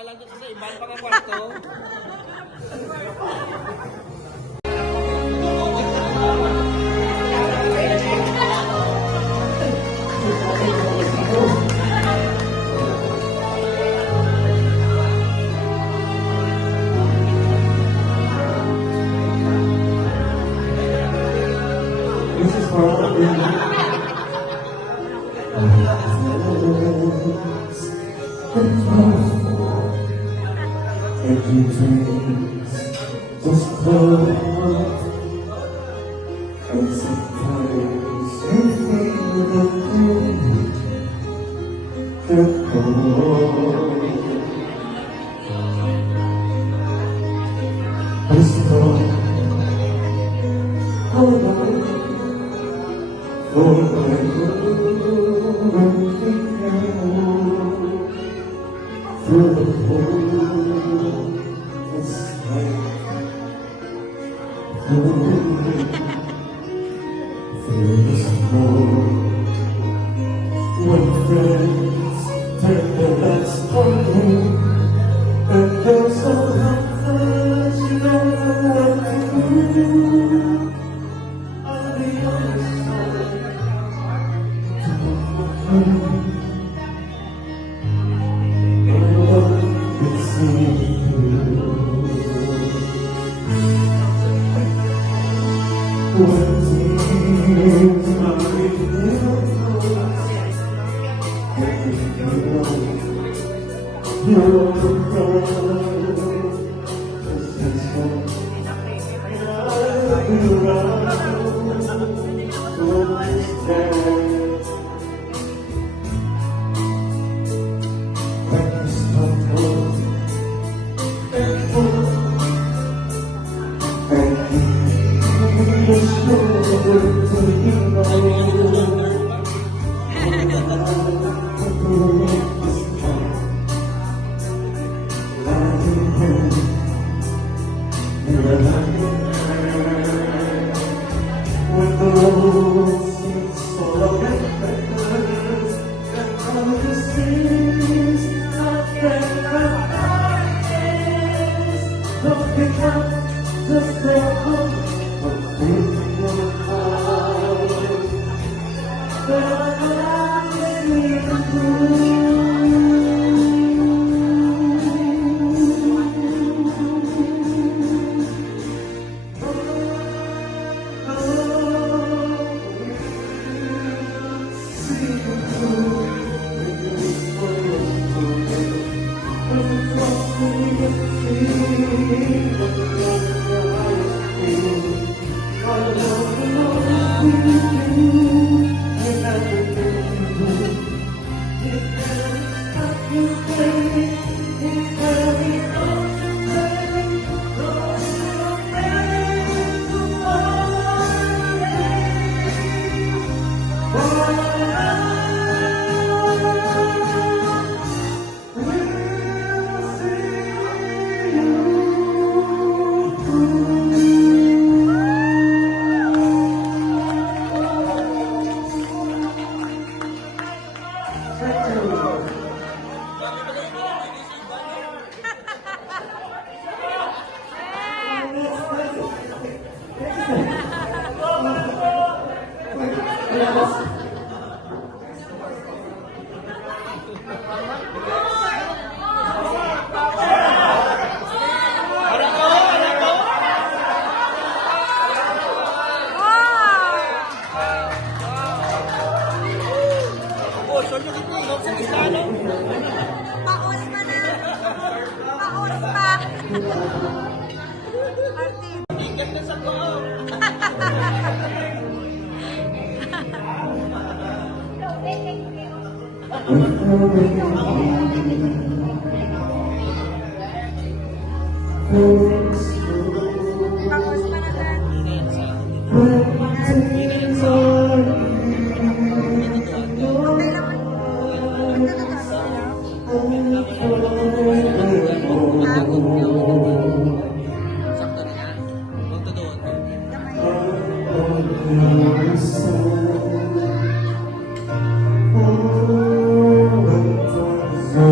Alam ko sa ibang pang kwarto. This is for all of you. Every dream's just close, and sometimes you feel that you can't go on. This love, hold on, for I know through the hopeless night, through the storm, when friends turn their backs on me, and there's so much you don't know what to do. On the other side, to look for you. When the road seems so long and endless, and all the streets are getting darkness, looking up just for hope of being your heart. But I'm listening to Paus pa na. Paus pa. Martin. Ikat na sa loob. Paus pa na na. Sakto na yan. Punta doon. Oh,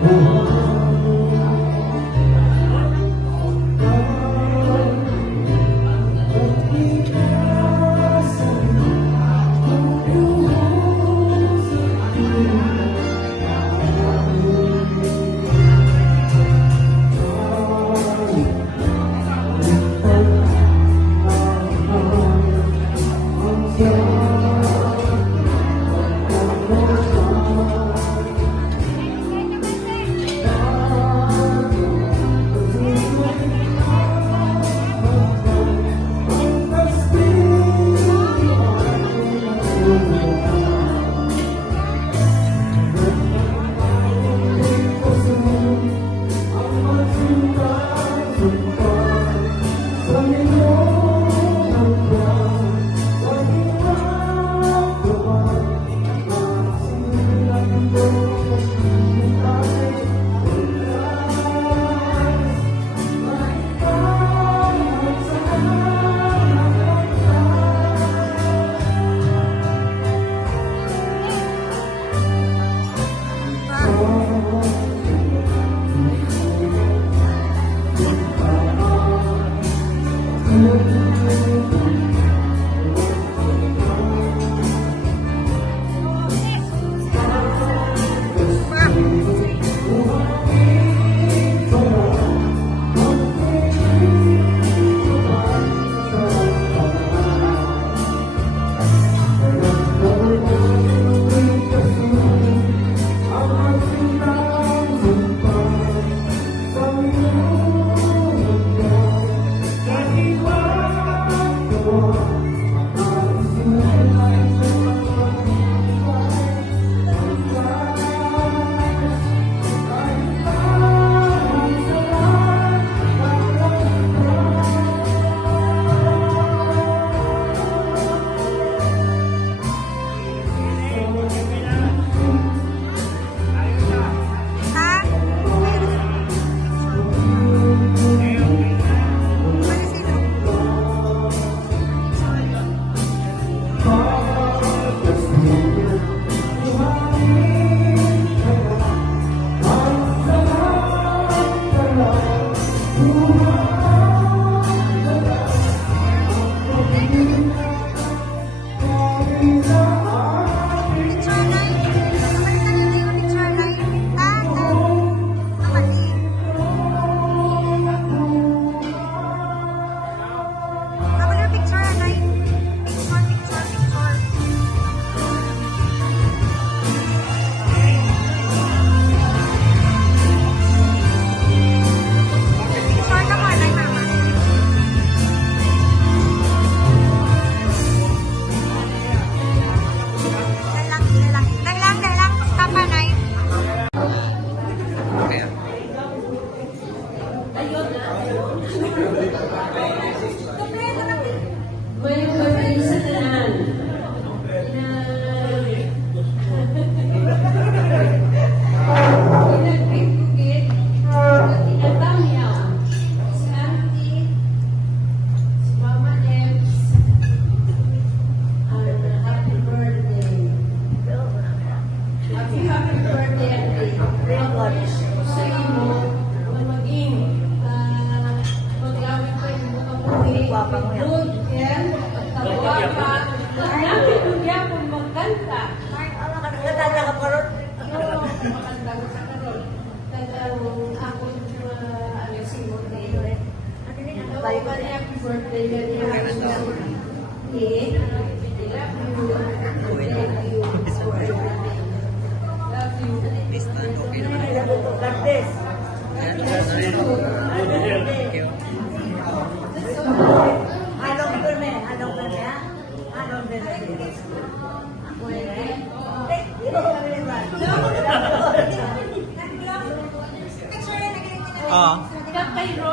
Oo.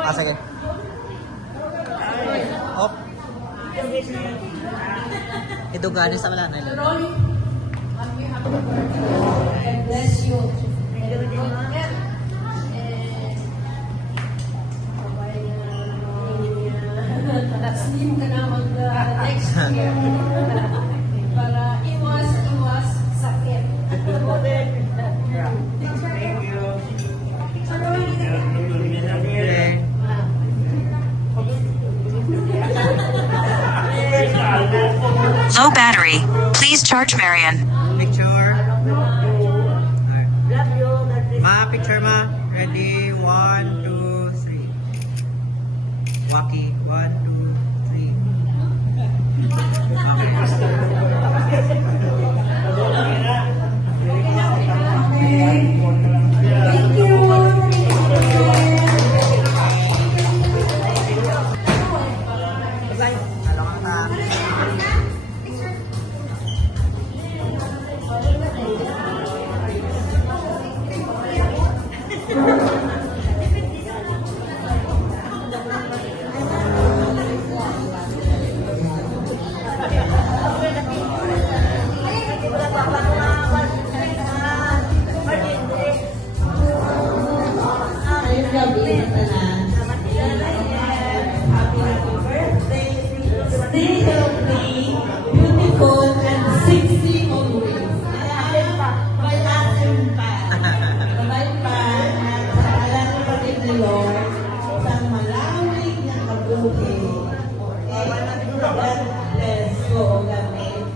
Ah, sige. Op. Ito galing sa wala na yun. Bless you. Taslim ka na mag-next year. Para iwas sakit. Thank you. Please charge Marian. Picture. Ma, picture ma. Ready? 1, 2, 3. Waki. 1, 2, 3. Thank you. Stay healthy, beautiful, and sexy always. May asim pa. May pa at sa alam ko rin ni Lord sa malawig na kabuhi. Okay? God bless ko gamit.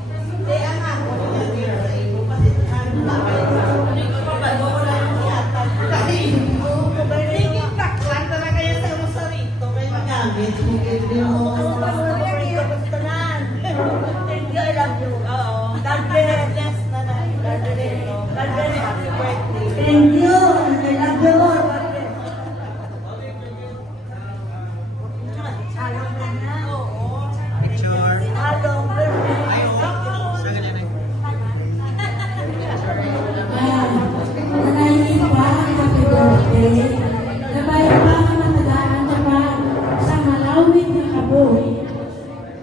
Kaya nga ako nag-iray ko kasi ano na hindi ko pa ba lang yata. Kasi hindi baklan talaga yan sa rosarito. May magamit. Hindi mo. Thank you, I love you. God bless na na. God bless. God bless. Happy birthday. Thank you. I love you all. Halong na na. Oo. Picture. Halong birthday. Ay, oo. Sa ganyan eh. Nanayin pa, happy birthday. Nabay pa ang matadaan ka pa sa malawig na kabuhi.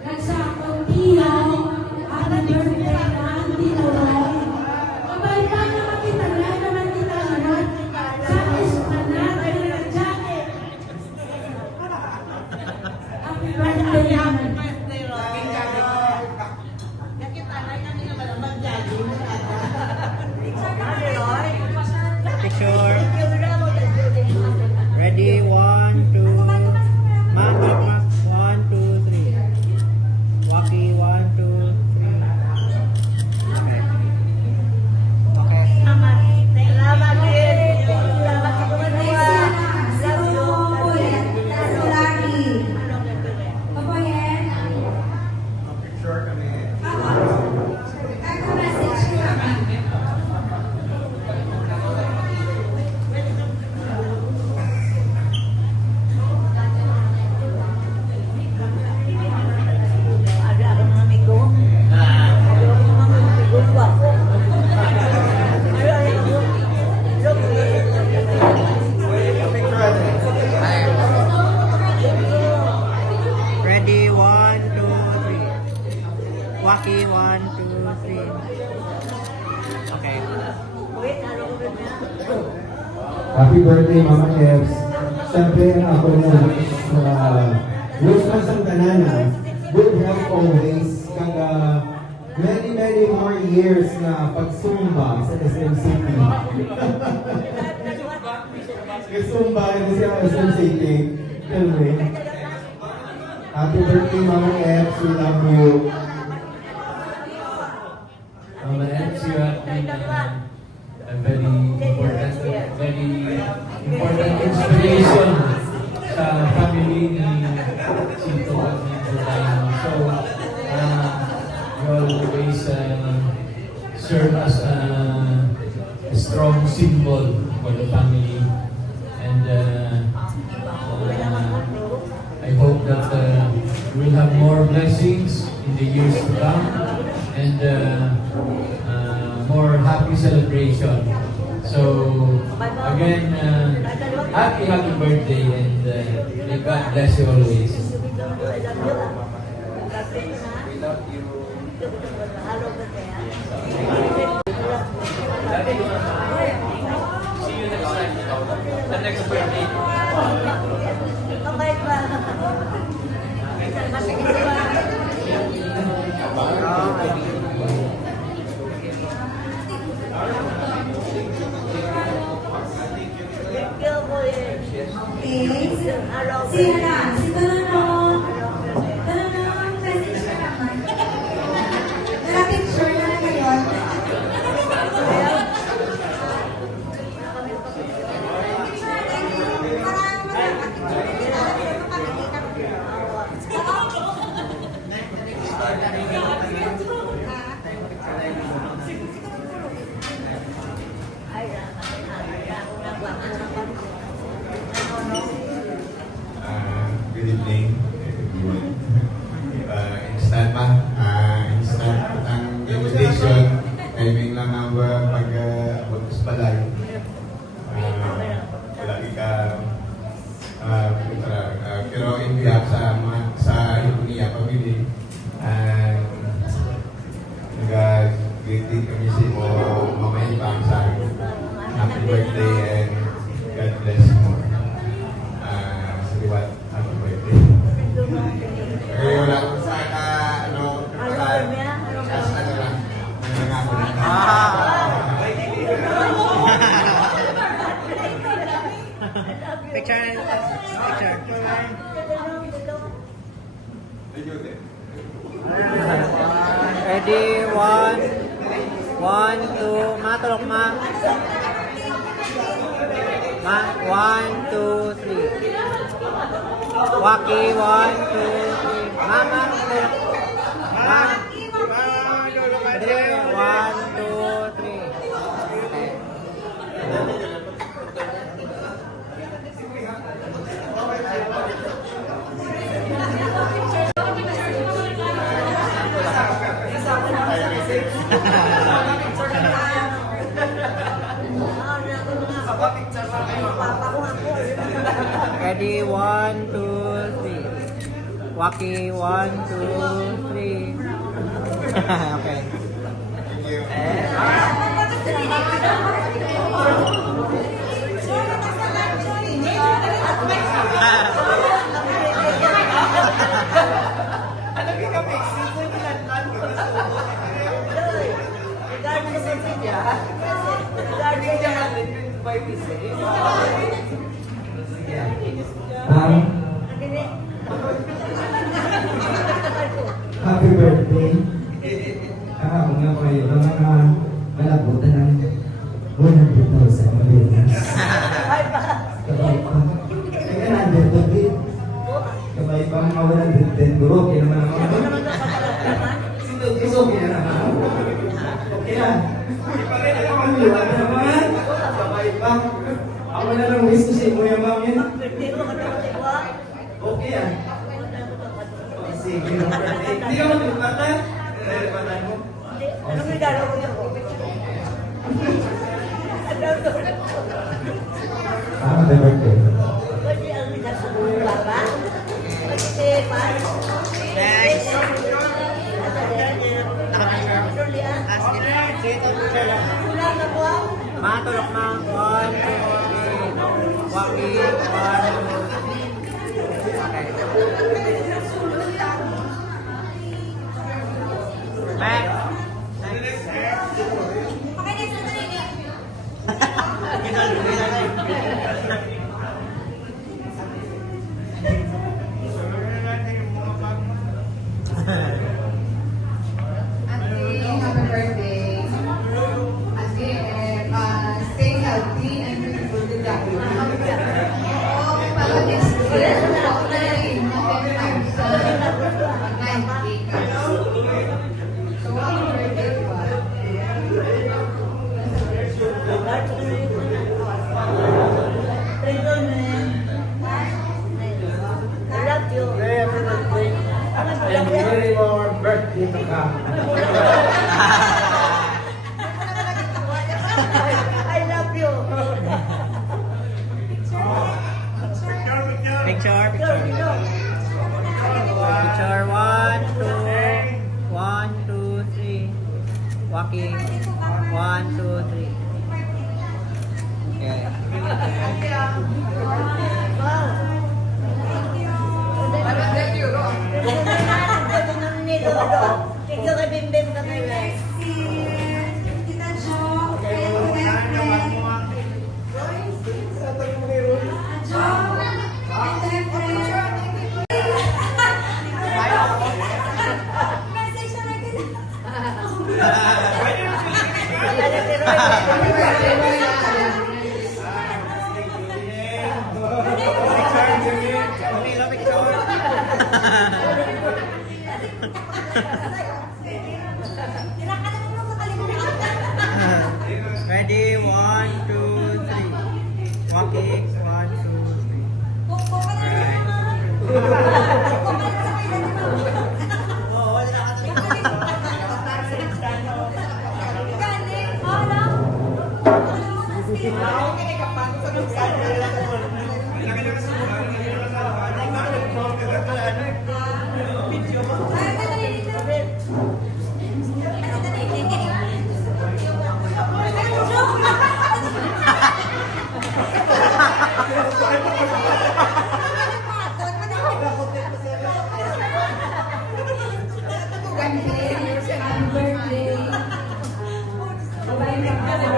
At sa kontiyaw, happy birthday na Auntie Lorong. Nabay pa na makitala naman kita lahat sa esplanade ng jacket. Happy birthday naman. Picture. Ready? 1, 2. Ma, 1, 2, 3. Waki. 1, 2, 3. Okay. Okay. Salamat din. Salamat sa mga dua. Love you. Picture kami. Ada akong mga amigo. Ada akong mga amigo. Guwapo. Picture natin. Ready? 1, 2, 3. Waki. 1, 2, 3. Okay. Wait, ano ko ba niya? Happy birthday, Mama Evs. Siyempre, ako na wish ko sa kanana, good health always, kag many more years na pagsumba sa SM City. Kasumba ito siya sa SM City. Anyway. Happy birthday, Mama Evs. We love you. Mama Evs, you have been a very important inspiration sa family ni Chito at ni Jolino. So, you always serve as a strong symbol for the family. And I hope that we'll have more blessings in the years to come and more happy celebration. So again, happy birthday and may God bless you always. The next birthday. Bye ba? Si Tanong, message ka naman. Tara, picture na Good evening, everyone. Instant ang invitation. Timing lang ang pag-abot sa balay. Lagi ka pero in behalf sa Ipunia family, nag-greeting kami si mo mamaya pang sa happy birthday and God bless mo. Saliwat, happy birthday. Okay, wala akong sa Picture. Ready, one, two, matulog ma. 1, 2, 3. Waki, 1, 2, 3. Mama, tulog. 1, 2, 3. Ready, 1, 2, 3. Waki, 1, 2, 3. Okay. Happy birthday. Ako nga kayo ng mga malabutan ng 100,000 millions. Kabay pa. Kaya nandito din. Kabay pa mga 110 guro. Kaya naman ang mga okay na naman. Okay na. Ang liwan naman. Kabay pa. Ako na lang wish ko sa imo yung mami. Okay ah. Sige. Hindi ka matulata. Nalilipatan mo. Anong regalo ko niya? Happy birthday. Pwede ang regalo sa buong baba? Pwede pa? Next. Kulang na po. Matulog ma. 1, 2, 3. Waki, 1, 2, 3. Back. Happy birthday. Stay healthy and beautiful to God. Para next year, ako na rin na 10 times sa 90 So, happy birthday po. I love you. And many more birthday to come. I love you. Picture. Picture 1, 2, 3. Waki, 1, 2, 3. Okay. Ikaw ka bimbing ka may life. Tita Jo, Ready, 1, 2, 3. Walking, 1, 2, 3. Happy birthday. Babae ka pa sa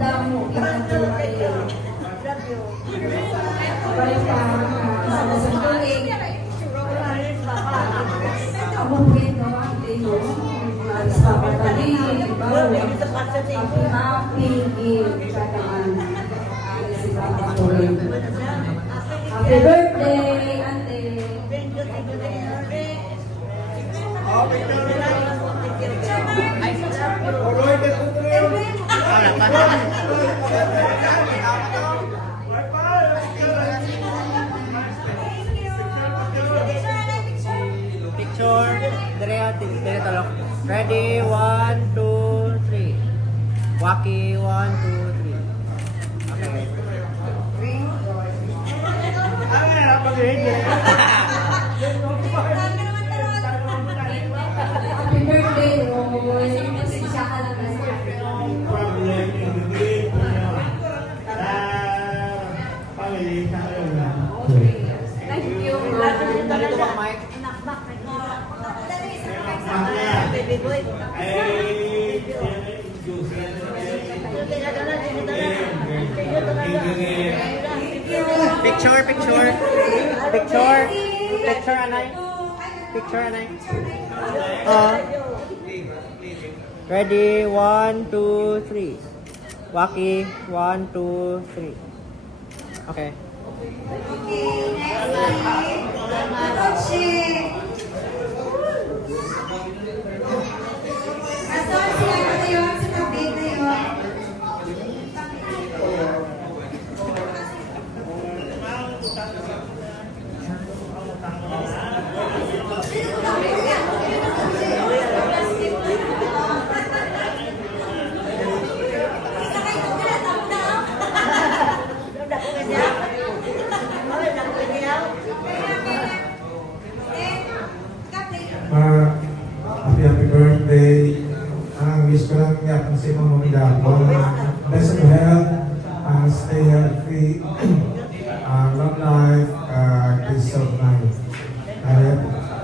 damo Babae ka sa tuig. Ako po ito ang tayo. Sa patali, happy birthday, ate. Picture. Dire talok. Ready? 1, 2, 3. Waki, 1, 2, 3. Okay. Happy birthday, Roy. Pasensya ka lang na sa Thank you. Baby boy. Picture, anay. Picture, anay. Ready? 1, 2, 3. Waki, 1, 2, 3. Okay. Happy birthday. Wish ko lang yapon sa mga Milagro. Best of health, stay healthy, long life, peace of mind.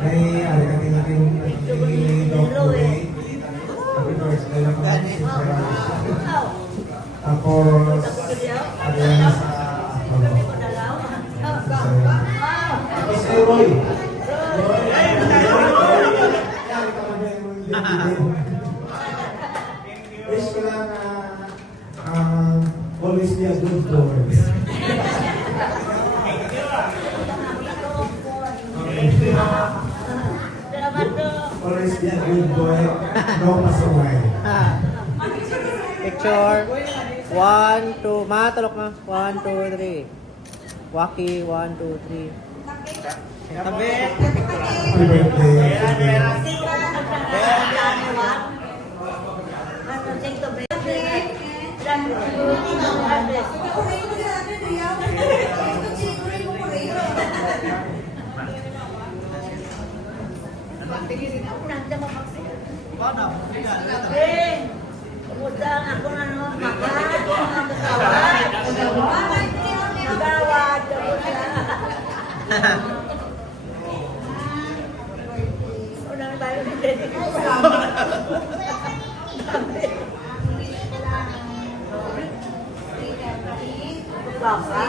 May ating Dr. Ray. Happy birthday lang po si Sarah. Tapos, Ariana sa Apollo. Tapos kay Roy. Wish ko lang always be a good boy. Always be a good boy. No pass away. Picture. 1, 2. Matalok na. 1, 2, 3. Waki, 1, 2, 3. Happy birthday. Kumusta ako na naman magawad. Unang tayo Papa.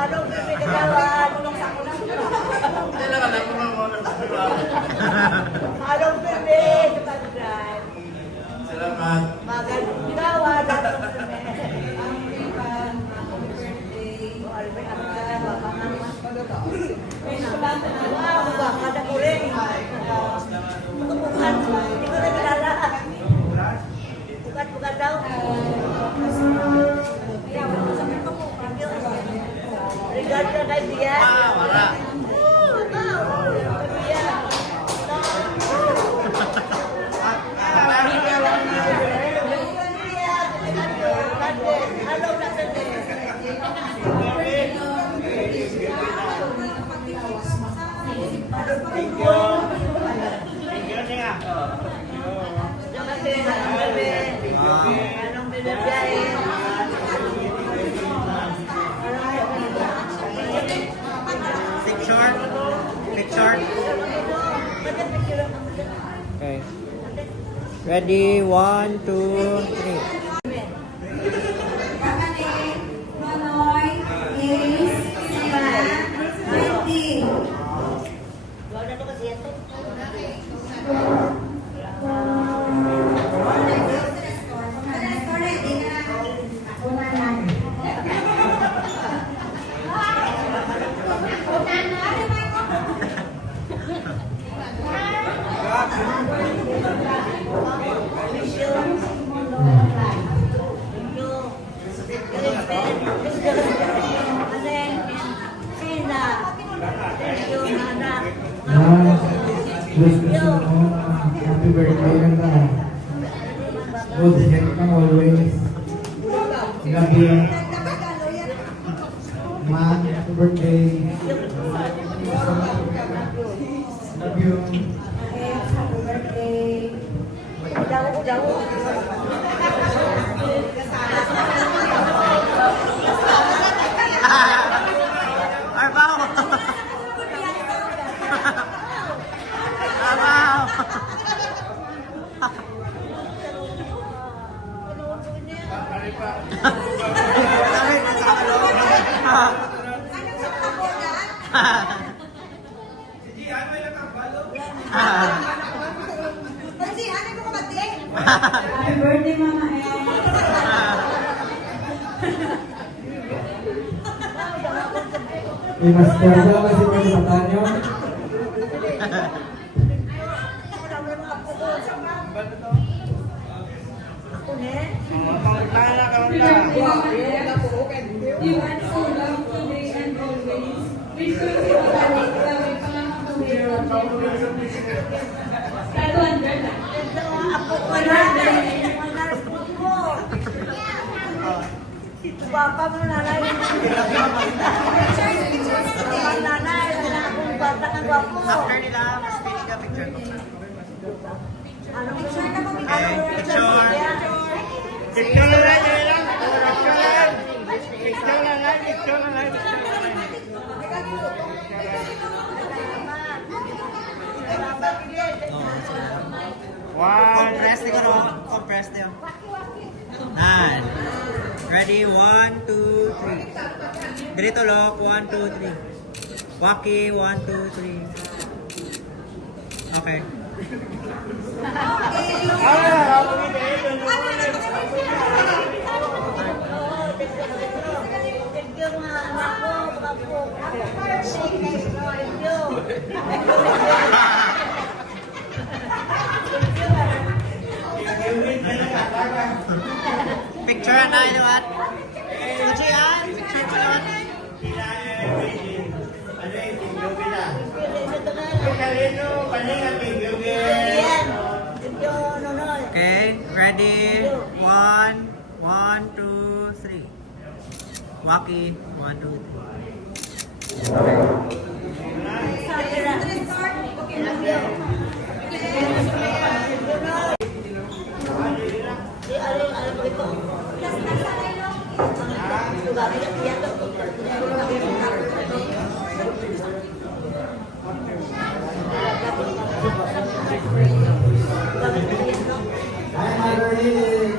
Anong pinagagawa? Tulong sa ako na. Anong pinagagawa? Salamat. Magagawa. Anong bukan daw. Regard na kay Bia. Wala. Picture. Picture. Okay. Ready? 1, 2, 3. Kapatid, Nonoy, Ace, Sila, Wendy. Happy birthday and good health kang always. Love you. Ma, happy birthday. Love you. Happy birthday. Arbaw! Arbaw! Happy birthday, Mama Ed. Master daw kasi pwede patanyo. You are so loved today and always. Please continue to make love and Ako ko na. Papa mo nanay. Nanay, wala akong bata ng gwapo. After nila, mas finish ka picture ko. Ano picture na mo? Picture. Picture na lang. Compress siguro. Compress din. Nine. Ready? 1, 2, 3. Dito lock. 1, 2, 3. Waki. 1, 2, 3. Okay. Picture na ito at Uji yan. Picture ko naman. Okay, ready? 1, 1, 2, 3. Waki. 1, 2, Hi, Mother Lily.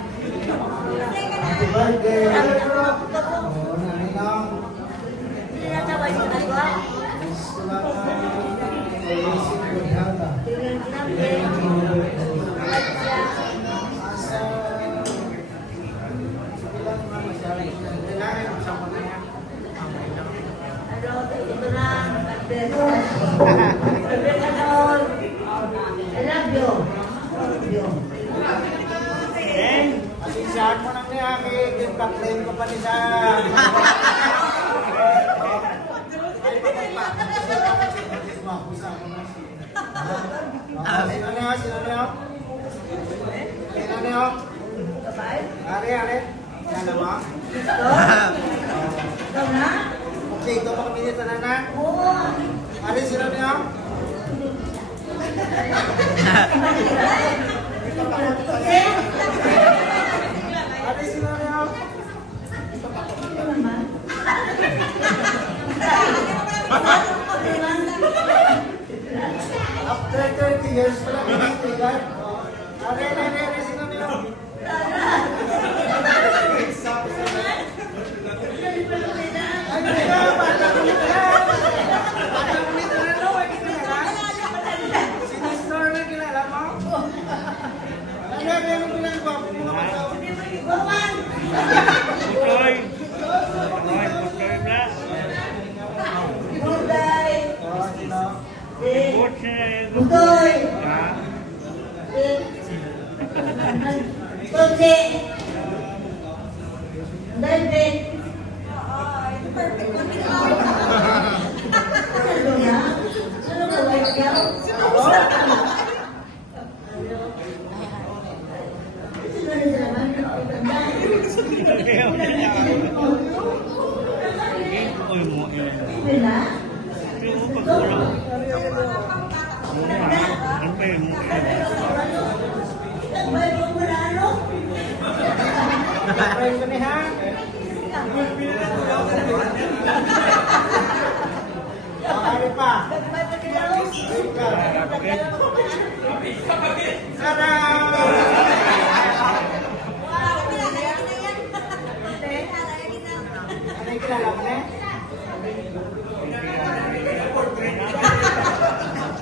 Happy birthday. Oh, nanay na. I love you. Saan mo nang niya, may backline ko pa niya. Sino niyo? Are. Ano mo? Ikaw na? Okay, ito pa kami dito na. Oo. Are, sino niyo? Are, sino niyo? After 30 years pa lang, Are, sino niyo? Bukoy! Tote! David! Ano na? Ano na ba ikaw?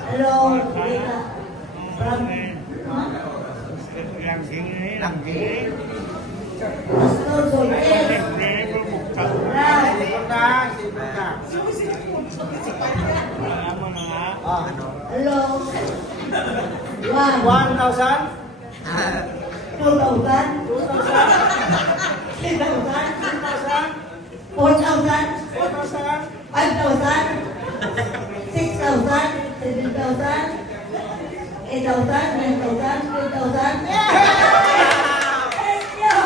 Hello, Rita. From, hello. 1,000? 2,000? 4,000? 5,000? 6,000? 7,000? 8,000? 9,000? 10,000? Thank you!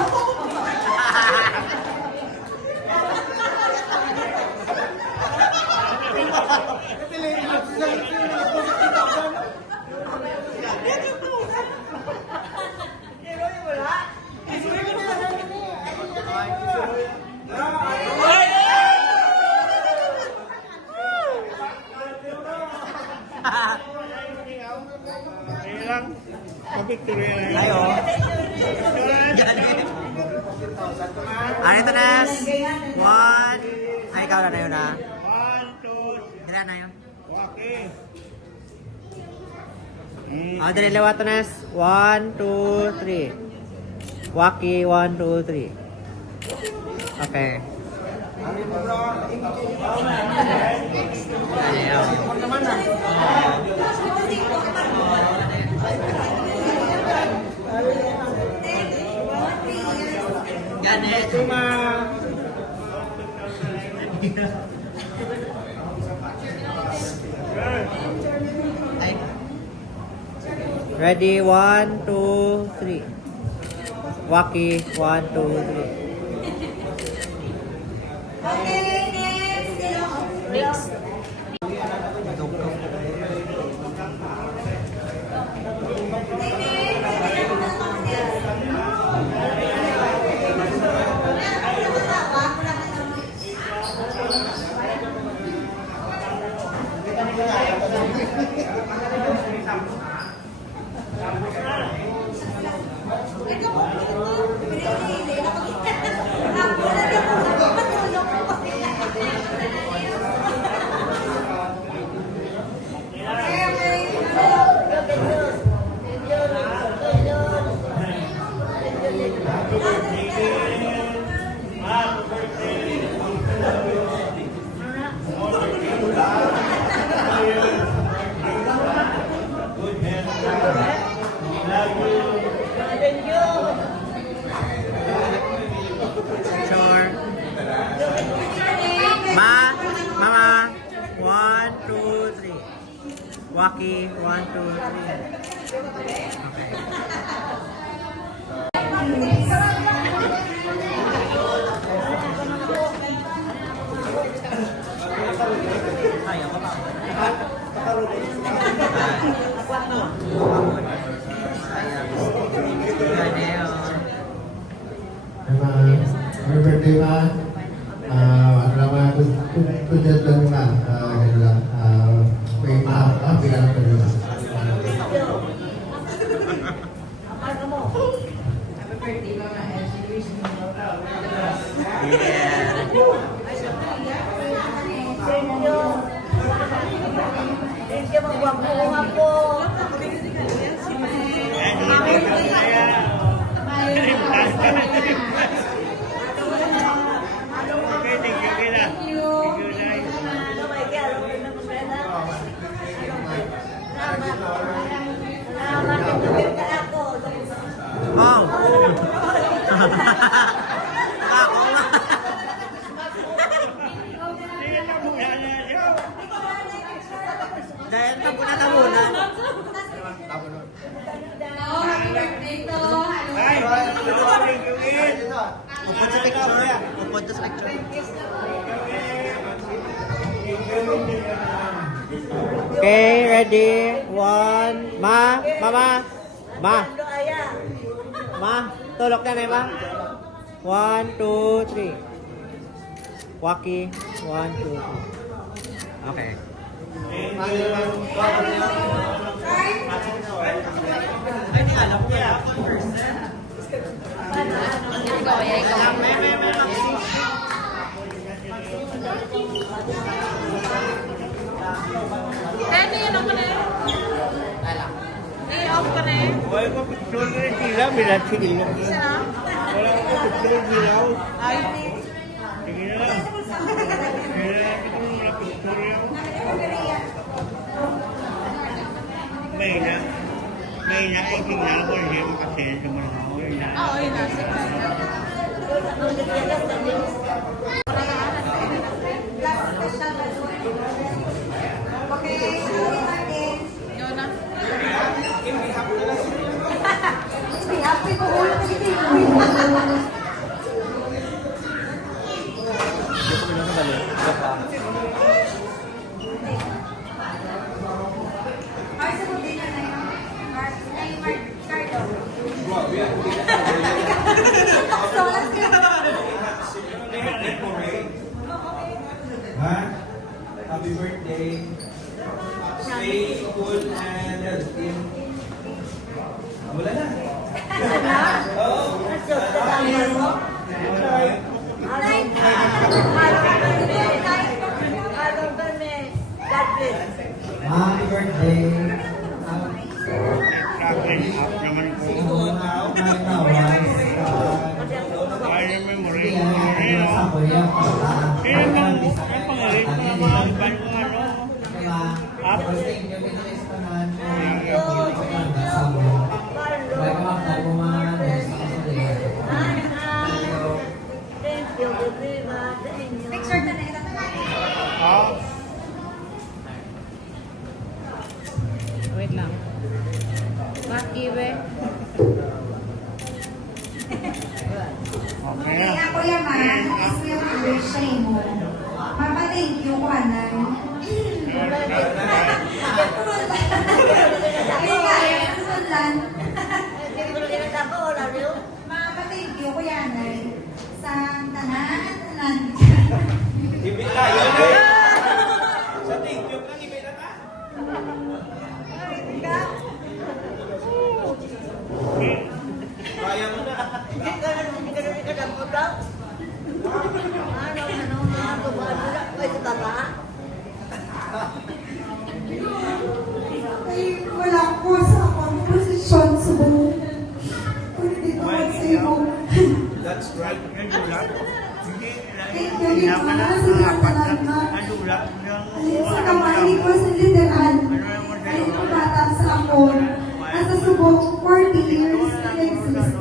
Ayo. Ano ito, Nas? 1. Ay, ikaw na yun, ha? 1, 2, Ilan na yun? okay. Dali lewat, Nas. 1, 2, 3. Waki, 1, 2, 3. Okay. Ayaw. Ganit. Ready, 1, 2, 3. Waki, 1, 2, 3. Next. Waki, 1, 2, 3. Okay. Happy birthday, Ma. Ano lang, tudad lang na. Ano lang, may bilang ko nila. Happy birthday, Mama Elsie. Wish me Thank you, magwag po. Okay, thank you, Kila. Thank you, guys. Ano ba ikaw? Ano ba pwede? Salamat. Nagpipirta ako. Oh! Ako nga. Dahil tabunan. Happy birthday to. Ay, thank you, Kid. Upod sa picture. Upod sa picture. Okay, ready? 1. Ma, tulok na na, Ma. 1, 2, 3. Waki, 1, 2, 3. Okay. Wala ko picture na rin sila, bilat sila. Wala ko picture na sila. Sige na lang. Wala picture yan. May na itingnan ko siya makasaya sa mga ako. Oo, yun na. Happy ko ulit Happy birthday. Stay cool and healthy. Wala na. Happy birthday. Naman ko. Ay, memory. Kaya nang pangalit ko ang mga ban ko ano. Picture na na ilang. Wait lang. Waki, we. Okay, ako yaman. Is yung anniversary mo. Papa, thank you ko, Anay. Mama, thank you ko, Anay. Sa tanan. Ibig tayo na. Sa TikTok lang, ibig na ka. Kaya mo na. Ay, wala po sa akong posisyon sa buong. Kung hindi ko mag-save. That's right. Nadulat. Thank you, Big Mama. Sige, salamat. Nadulat. Sa kamay ko sa literal. Ay, ang bata sa ako. Nasa subok 40 years nag-exist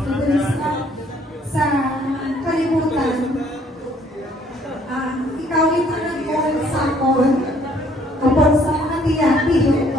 sa kalibutan. Ikaw ito nag-call sa ako. Kapag sa mga tiyak-tiyak.